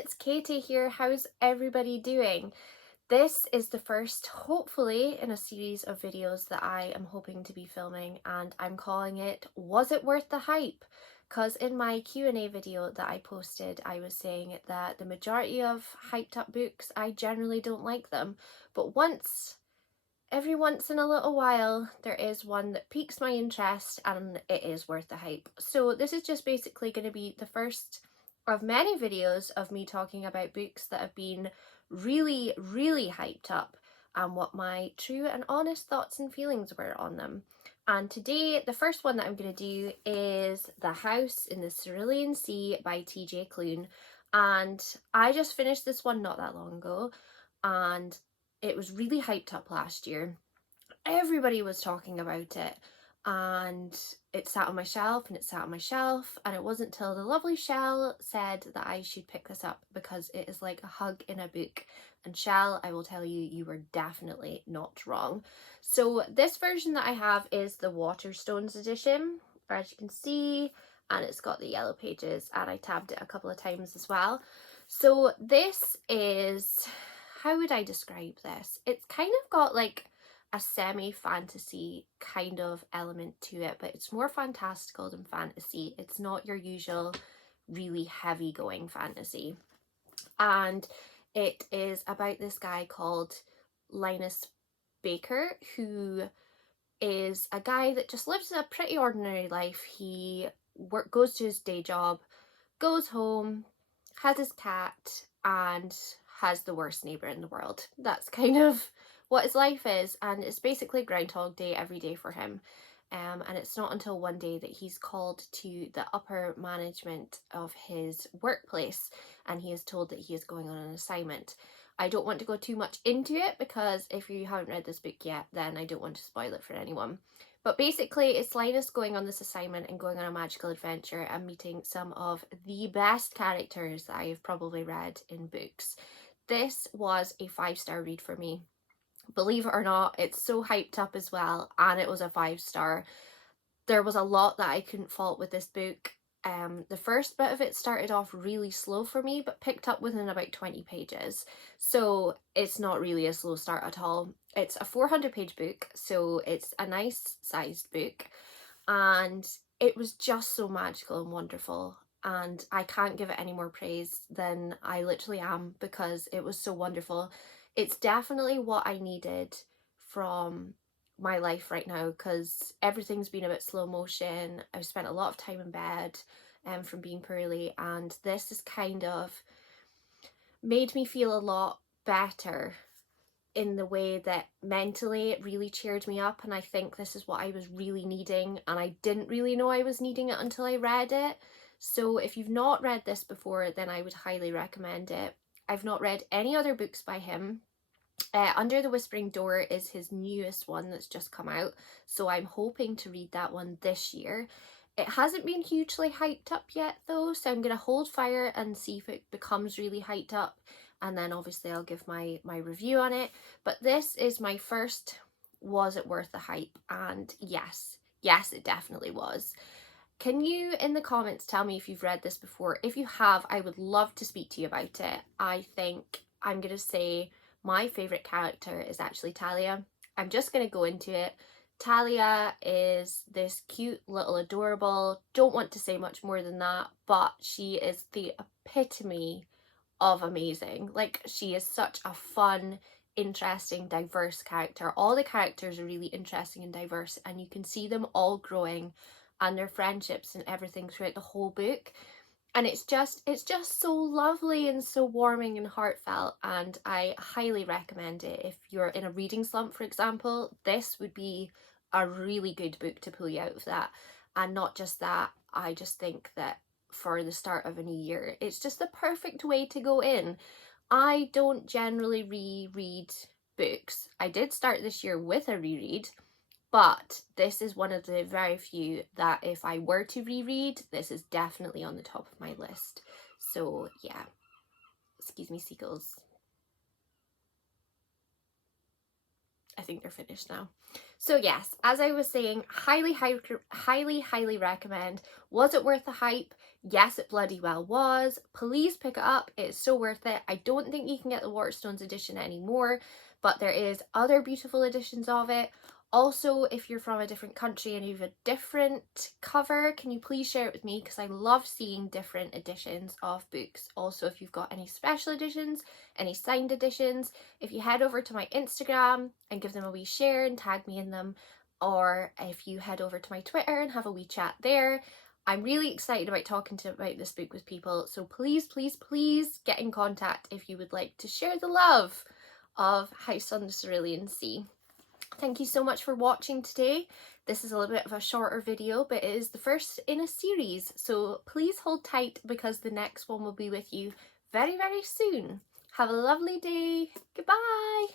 it's Katie here. How's everybody doing? This is the first, hopefully, in a series of videos that I am hoping to be filming, and I'm calling it Was It Worth the Hype? Because in my Q&A video that I posted, I was saying that the majority of hyped up books, I generally don't like them, but every once in a little while, there is one that piques my interest and it is worth the hype. So this is just basically going to be the first of many videos of me talking about books that have been really, really hyped up and what my true and honest thoughts and feelings were on them. And today, the first one that I'm going to do is The House in the Cerulean Sea by TJKlune. And I just finished this one not that long ago, and it was really hyped up last year. Everybody was talking about it, and it sat on my shelf and it sat on my shelf, and it wasn't till the lovely Shell said that I should pick this up because it is like a hug in a book. And Shell, I will tell you, you were definitely not wrong. So this version that I have is the Waterstones edition, as you can see, and it's got the yellow pages, and I tabbed it a couple of times as well. So this is, how would I describe this? It's kind of got like a semi-fantasy kind of element to it, but it's more fantastical than fantasy. It's not your usual really heavy going fantasy. And it is about this guy called Linus Baker, who is a guy that just lives a pretty ordinary life. He goes to his day job, goes home, has his cat, and has the worst neighbour in the world. That's kind of what his life is, and it's basically Groundhog Day every day for him. And it's not until one day that he's called to the upper management of his workplace, and he is told that he is going on an assignment. I don't want to go too much into it because if you haven't read this book yet, then I don't want to spoil it for anyone. But basically, it's Linus going on this assignment and going on a magical adventure and meeting some of the best characters that I have probably read in books. This was a 5-star read for me. Believe it or not, it's so hyped up as well, and it was a 5-star. There was a lot that I couldn't fault with this book. The first bit of it started off really slow for me, but picked up within about 20 pages. So it's not really a slow start at all. It's a 400-page book, so it's a nice sized book. And it was just so magical and wonderful. And I can't give it any more praise than I literally am, because it was so wonderful. It's definitely what I needed from my life right now, because everything's been a bit slow motion. I've spent a lot of time in bed from being poorly, and this has kind of made me feel a lot better in the way that mentally it really cheered me up, and I think this is what I was really needing, and I didn't really know I was needing it until I read it. So if you've not read this before, then I would highly recommend it. I've not read any other books by him. Under the Whispering Door is his newest one that's just come out, so I'm hoping to read that one this year. It hasn't been hugely hyped up yet though, so I'm going to hold fire and see if it becomes really hyped up, and then obviously I'll give my review on it. But this is my first Was It Worth the Hype? And yes, it definitely was. Can you in the comments tell me if you've read this before? If you have, I would love to speak to you about it. I think I'm going to say my favourite character is actually Talia. I'm just going to go into it. Talia is this cute little adorable, don't want to say much more than that, but she is the epitome of amazing. Like, she is such a fun, interesting, diverse character. All the characters are really interesting and diverse, and you can see them all growing and their friendships and everything throughout the whole book. And it's just so lovely and so warming and heartfelt, and I highly recommend it. If you're in a reading slump, for example, this would be a really good book to pull you out of that. And not just that, I just think that for the start of a new year, it's just the perfect way to go in. I don't generally reread books. I did start this year with a reread, but this is one of the very few that if I were to reread, this is definitely on the top of my list. So yeah, excuse me seagulls. I think they're finished now. So yes, as I was saying, highly recommend. Was it worth the hype? Yes, it bloody well was. Please pick it up. It's so worth it. I don't think you can get the Waterstones edition anymore, but there is other beautiful editions of it. Also, if you're from a different country and you have a different cover, can you please share it with me? Because I love seeing different editions of books. Also, if you've got any special editions, any signed editions, if you head over to my Instagram and give them a wee share and tag me in them, or if you head over to my Twitter and have a wee chat there, I'm really excited about talking about this book with people. So please, please, please get in contact if you would like to share the love of House on the Cerulean Sea. Thank you so much for watching today. This is a little bit of a shorter video, but it is the first in a series. So please hold tight because the next one will be with you very, very soon. Have a lovely day. Goodbye.